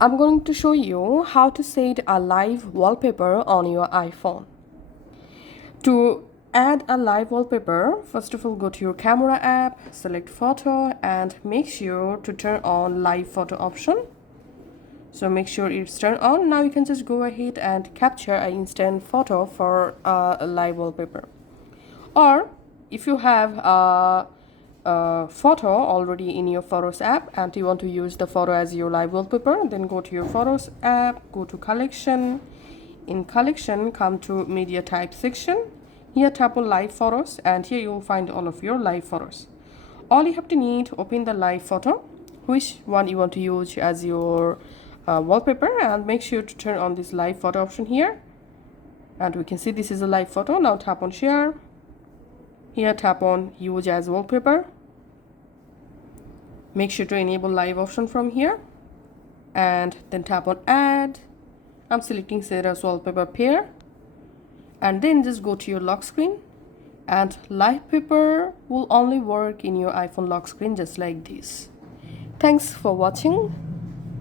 I'm going to show you how to set a live wallpaper on your iPhone. To add a live wallpaper, first of all go to your camera app, select photo and make sure to turn on live photo option. So make sure it's turned on. Now you can just go ahead and capture an instant photo for a live wallpaper. Or if you have a photo already in your Photos app and you want to use the photo as your live wallpaper, then go to your Photos app, go to Collection. In Collection, come to Media Type section. Here tap on Live Photos and here you will find all of your live photos. All you have to need, open the live photo, which one you want to use as your wallpaper, and make sure to turn on this live photo option here. And we can see this is a live photo. Now tap on Share. Here tap on Use as Wallpaper. Make sure to enable live option from here and then tap on Add. I'm selecting Sarah's wallpaper pair and then just go to your lock screen, and live paper will only work in your iPhone lock screen just like this. Thanks for watching.